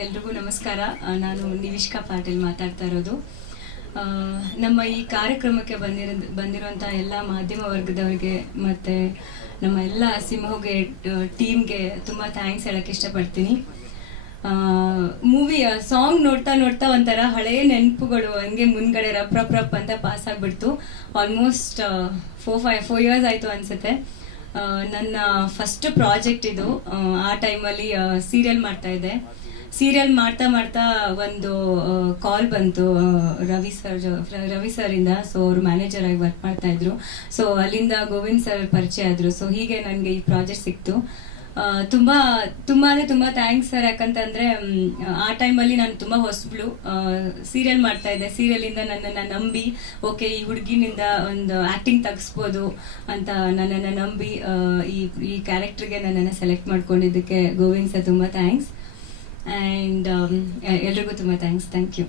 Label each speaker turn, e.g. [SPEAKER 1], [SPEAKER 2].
[SPEAKER 1] ಎಲ್ರಿಗೂ ನಮಸ್ಕಾರ. ನಾನು ನಿವಿಷ್ಕಾ ಪಾಟೀಲ್ ಮಾತಾಡ್ತಾ ಇರೋದು. ನಮ್ಮ ಈ ಕಾರ್ಯಕ್ರಮಕ್ಕೆ ಬಂದಿರೋ ಬಂದಿರುವಂಥ ಎಲ್ಲ ಮಾಧ್ಯಮ ವರ್ಗದವರಿಗೆ ಮತ್ತು ನಮ್ಮ ಎಲ್ಲ ಸಿಂಹಗೆ ಟೀಮ್ಗೆ ತುಂಬ ಥ್ಯಾಂಕ್ಸ್ ಹೇಳಕ್ಕೆ ಇಷ್ಟಪಡ್ತೀನಿ. ಮೂವಿ ಸಾಂಗ್ ನೋಡ್ತಾ ನೋಡ್ತಾ ಒಂಥರ ಹಳೆಯ ನೆನಪುಗಳು ಹಂಗೆ ಮುಂದ್ಗಡೆ ರಪ್ ರಪ್ ರಪ್ ಅಂತ ಪಾಸ್ ಆಗಿಬಿಡ್ತು. Almost four five four years ಆಯಿತು ಅನಿಸುತ್ತೆ. ನನ್ನ ಫಸ್ಟ್ ಪ್ರಾಜೆಕ್ಟ್ ಇದು. ಆ, ಆ ಟೈಮಲ್ಲಿ ಸೀರಿಯಲ್ ಮಾಡ್ತಾ ಇದ್ದೆ. ಸೀರಿಯಲ್ ಮಾಡ್ತಾ ಮಾಡ್ತಾ ಒಂದು ಕಾಲ್ ಬಂತು ರವಿ ಸರ್ ರವಿ ಸರ್ ಇಂದ. ಸೊ ಅವರು ಮ್ಯಾನೇಜರ್ ಆಗಿ ವರ್ಕ್ ಮಾಡ್ತಾ ಇದ್ರು. ಸೊ ಅಲ್ಲಿಂದ ಗೋವಿಂದ್ ಸರ್ ಪರಿಚಯ ಆದ್ರು. ಸೊ ಹೀಗೆ ನನಗೆ ಈ ಪ್ರಾಜೆಕ್ಟ್ ಸಿಕ್ತು. ತುಂಬಾ ತುಂಬಾ ಅಂದ್ರೆ ತುಂಬಾ ಥ್ಯಾಂಕ್ಸ್ ಸರ್ ಯಾಕಂತಂದ್ರೆ ಆ ಟೈಮಲ್ಲಿ ನಾನು ತುಂಬಾ ಹೊಸಬ್ಳು. ಸೀರಿಯಲ್ ಮಾಡ್ತಾ ಇದ್ದೆ. ಸೀರಿಯಲ್ ಇಂದ ನನ್ನನ್ನು ನಂಬಿ, ಓಕೆ, ಈ ಹುಡುಗಿನಿಂದ ಒಂದು ಆಕ್ಟಿಂಗ್ ತಗ್ಸ್ಬೋದು ಅಂತ ನನ್ನನ್ನು ನಂಬಿ ಈ ಈ ಕ್ಯಾರೆಕ್ಟರ್ಗೆ ನನ್ನನ್ನು ಸೆಲೆಕ್ಟ್ ಮಾಡ್ಕೊಂಡಿದ್ದಕ್ಕೆ ಗೋವಿಂದ್ ಸರ್ ತುಂಬಾ ಥ್ಯಾಂಕ್ಸ್ ಆ್ಯಂಡ್ ಎಲ್ರಿಗೂ ತುಂಬ ಥ್ಯಾಂಕ್ಸ್ ಥ್ಯಾಂಕ್ ಯು